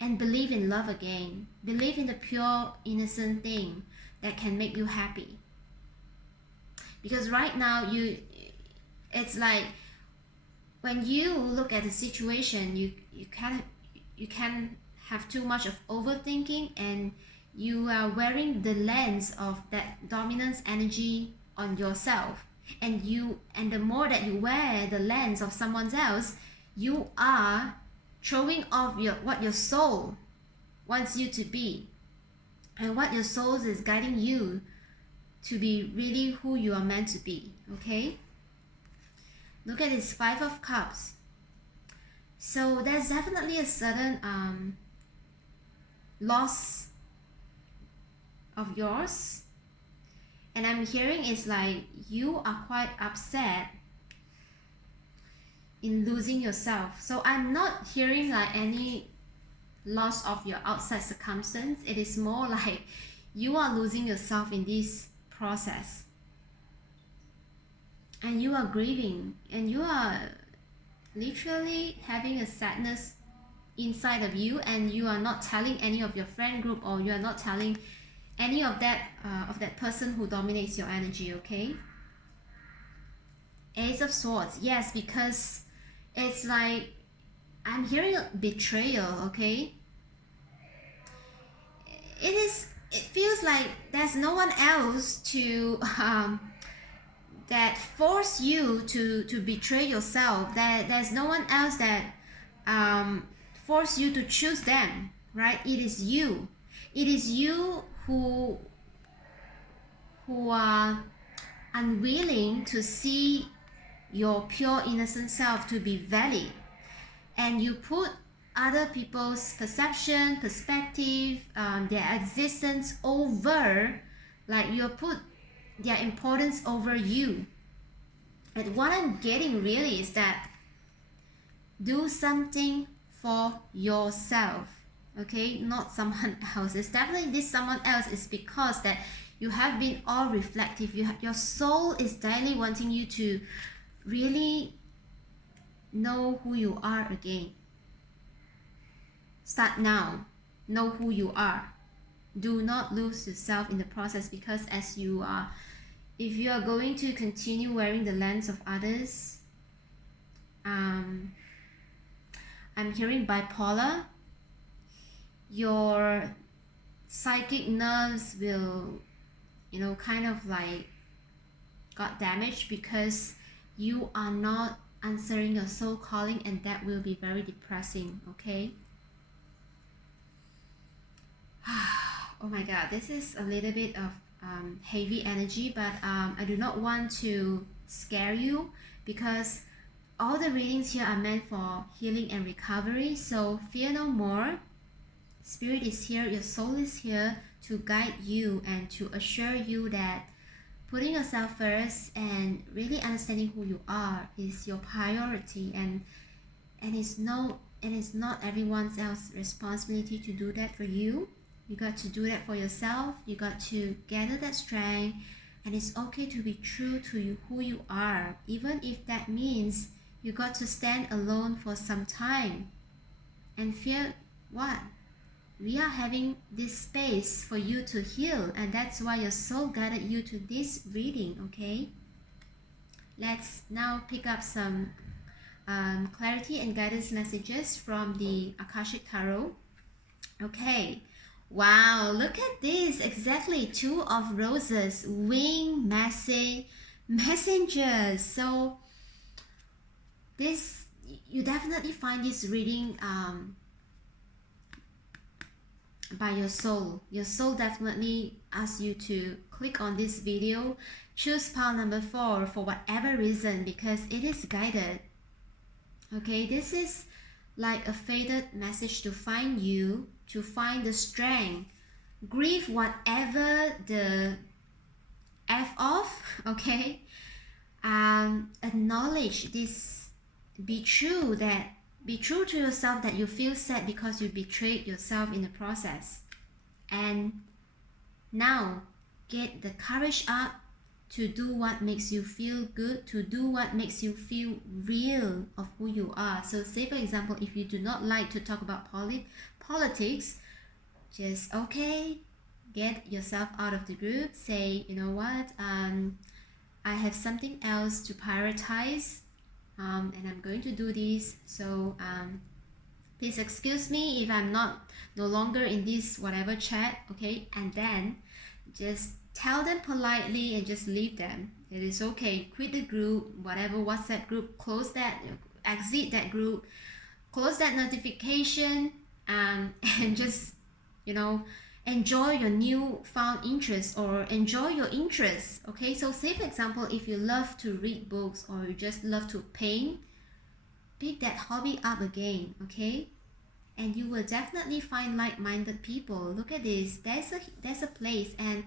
and believe in love again. Believe in the pure innocent thing that can make you happy. Because right now it's like when you look at the situation, you can have too much of overthinking, and you are wearing the lens of that dominance energy on yourself, and the more that you wear the lens of someone else, you are throwing off what your soul wants you to be, and what your soul is guiding you to be really who you are meant to be. Okay, look at this 5 of Cups. So there's definitely a certain loss of yours, and I'm hearing it's like you are quite upset in losing yourself. So I'm not hearing like any loss of your outside circumstance. It is more like you are losing yourself in this process, and you are grieving, and you are literally having a sadness inside of you, and you are not telling any of your friend group, or you are not telling any of that person who dominates your energy. Okay, Ace of Swords. Yes, because it's like I'm hearing a betrayal. Okay, it feels like there's no one else to that force you to betray yourself. There's no one else that force you to choose them, right? It is you who are unwilling to see your pure innocent self to be valid, and you put other people's perspective, their existence over, like you put their importance over you. And what I'm getting really is that do something for yourself, okay, not someone else. It's definitely this someone else is because that you have been all reflective. Your soul is daily wanting you to really know who you are again. Start now. Know who you are. Do not lose yourself in the process, because as you are, if you are going to continue wearing the lens of others, I'm hearing bipolar. Your psychic nerves will, kind of like got damaged because you are not answering your soul calling, and that will be very depressing. Okay. Oh my god, this is a little bit of heavy energy, but I do not want to scare you, because all the readings here are meant for healing and recovery. So fear no more. Spirit is here, your soul is here to guide you and to assure you that putting yourself first and really understanding who you are is your priority, and it's not everyone else's responsibility to do that for you. You got to do that for yourself. You got to gather that strength, and it's okay to be true to you, who you are, even if that means you got to stand alone for some time. And fear what? We are having this space for you to heal, and that's why your soul guided you to this reading. Okay, let's now pick up some clarity and guidance messages from the Akashic Tarot. Okay. Wow, look at this. Exactly, 2 of Roses, wing messengers. So this, you definitely find this reading by your soul. Your soul definitely asks you to click on this video, choose pile number 4 for whatever reason, because it is guided. Okay, this is like a fated message to find you, to find the strength, grieve whatever the F of, okay? Acknowledge this, be true to yourself that you feel sad because you betrayed yourself in the process. And now get the courage up to do what makes you feel good, to do what makes you feel real of who you are. So say for example, if you do not like to talk about politics, just okay, get yourself out of the group. Say, you know what, I have something else to prioritize, and I'm going to do this. So please excuse me if I'm no longer in this whatever chat, okay? And then just tell them politely and just leave them. It is okay. Quit the group, whatever WhatsApp group, close that, exit that group, close that notification, and just, you know, enjoy your newfound interest or enjoy your interests. Okay, so say for example, if you love to read books or you just love to paint, pick that hobby up again, okay? And you will definitely find like-minded people. Look at this, there's a place, and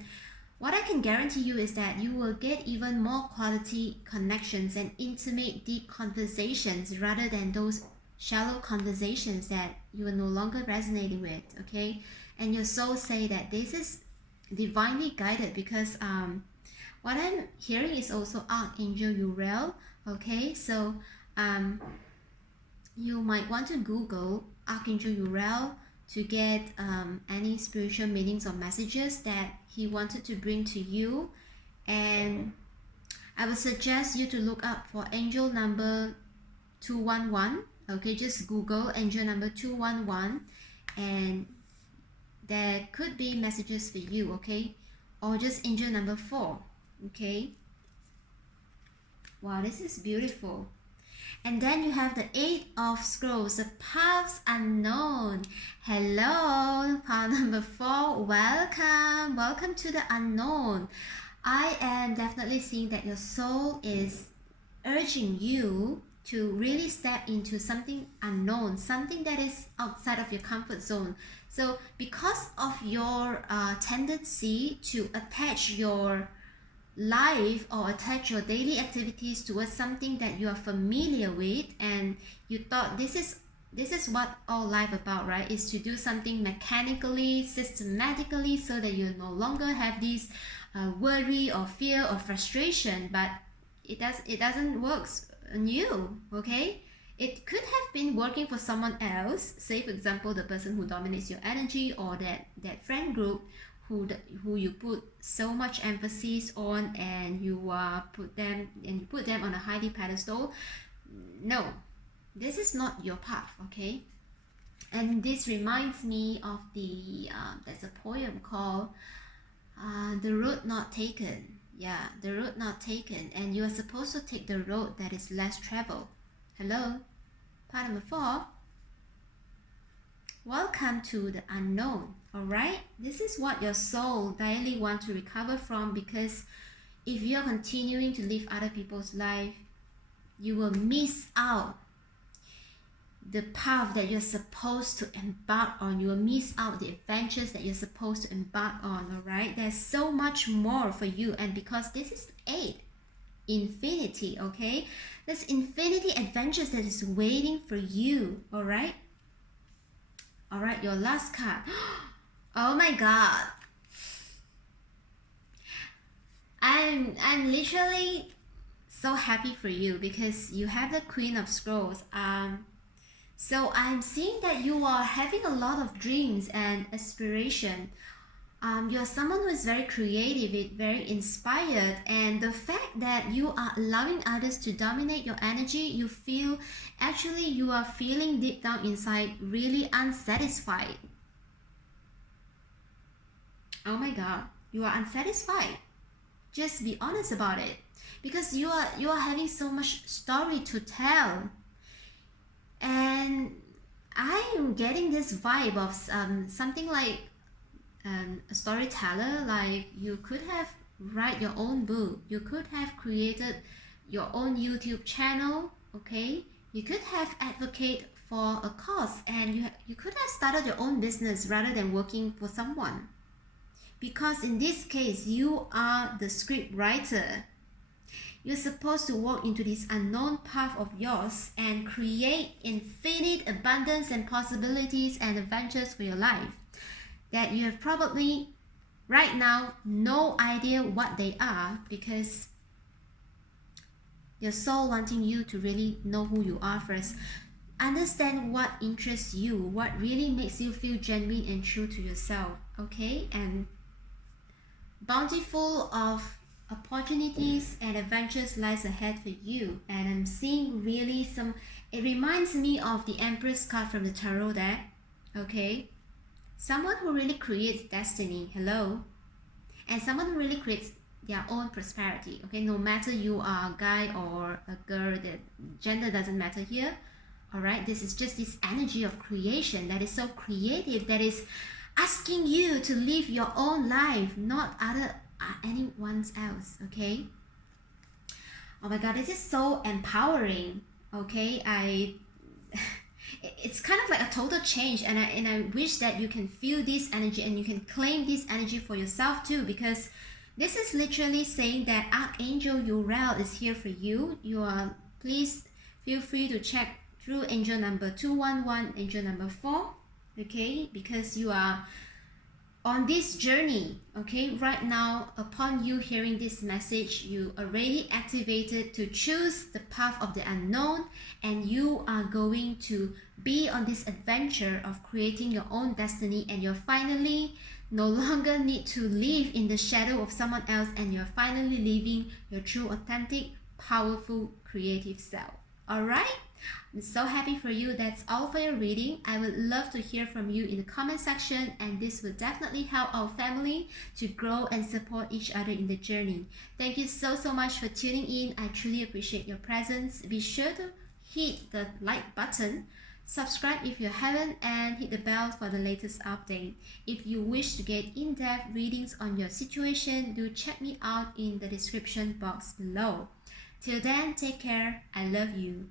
what I can guarantee you is that you will get even more quality connections and intimate, deep conversations rather than those shallow conversations that you are no longer resonating with, okay? And your soul say that this is divinely guided, because what I'm hearing is also Archangel Uriel, okay? So you might want to Google Archangel Uriel to get any spiritual meanings or messages that he wanted to bring to you. And I would suggest you to look up for angel number 211. Okay, just Google angel number 211 and there could be messages for you, okay? Or just angel number 4, okay? Wow, this is beautiful. And then you have the 8 of Scrolls, the paths unknown. Hello, path number 4, welcome to the unknown. I am definitely seeing that your soul is urging you to really step into something unknown, something that is outside of your comfort zone. So because of your tendency to attach your life or attach your daily activities towards something that you are familiar with, and you thought this is what all life about, right? Is to do something mechanically, systematically, so that you no longer have this worry or fear or frustration. But it doesn't work on you, okay? It could have been working for someone else, say for example the person who dominates your energy, or that friend group who you put so much emphasis on, and you put them on a highly pedestal. No, this is not your path, okay? And this reminds me of there's a poem called The Road Not Taken. Yeah, the road not taken, and you are supposed to take the road that is less traveled. Hello, part number 4. Welcome to the unknown. All right, this is what your soul direly wants to recover from, because if you are continuing to live other people's life, you will miss out the path that you're supposed to embark on. You will miss out the adventures that you're supposed to embark on. All right, there's so much more for you, and because this is 8, infinity, okay, there's infinity adventures that is waiting for you. All right, your last card. Oh my god, I'm literally so happy for you, because you have the Queen of Scrolls. So I'm seeing that you are having a lot of dreams and aspiration. You're someone who is very creative, very inspired, and the fact that you are allowing others to dominate your energy, you feel, actually you are feeling deep down inside really unsatisfied. Oh my god, you are unsatisfied. Just be honest about it, because you are having so much story to tell. And I'm getting this vibe of something like a storyteller. Like you could have write your own book, you could have created your own YouTube channel, okay? You could have advocate for a cause, and you could have started your own business rather than working for someone. Because in this case, you are the script writer. You're supposed to walk into this unknown path of yours and create infinite abundance and possibilities and adventures for your life that you have probably right now no idea what they are, because your soul wanting you to really know who you are first. Understand what interests you, what really makes you feel genuine and true to yourself, okay? And bountiful of opportunities and adventures lies ahead for you. And I'm seeing really some, it reminds me of the Empress card from the tarot deck, okay? Someone who really creates destiny, hello? And someone who really creates their own prosperity, okay? No matter you are a guy or a girl, that gender doesn't matter here. All right, this is just this energy of creation that is so creative, that is asking you to live your own life, not anyone else, okay? Oh my god, this is so empowering, okay? It's kind of like a total change, and I wish that you can feel this energy and you can claim this energy for yourself too, because this is literally saying that Archangel Uriel is here for you. Please feel free to check through angel number 211, angel number 4, okay? Because you are on this journey, okay? Right now, upon you hearing this message, you already activated to choose the path of the unknown, and you are going to be on this adventure of creating your own destiny, and you're finally no longer need to live in the shadow of someone else, and you're finally living your true, authentic, powerful, creative self. All right? I'm so happy for you. That's all for your reading. I would love to hear from you in the comment section, and this will definitely help our family to grow and support each other in the journey. Thank you so much for tuning in. I truly appreciate your presence. Be sure to hit the like button, subscribe if you haven't, and hit the bell for the latest update. If you wish to get in-depth readings on your situation, do check me out in the description box below. Till then, take care. I love you.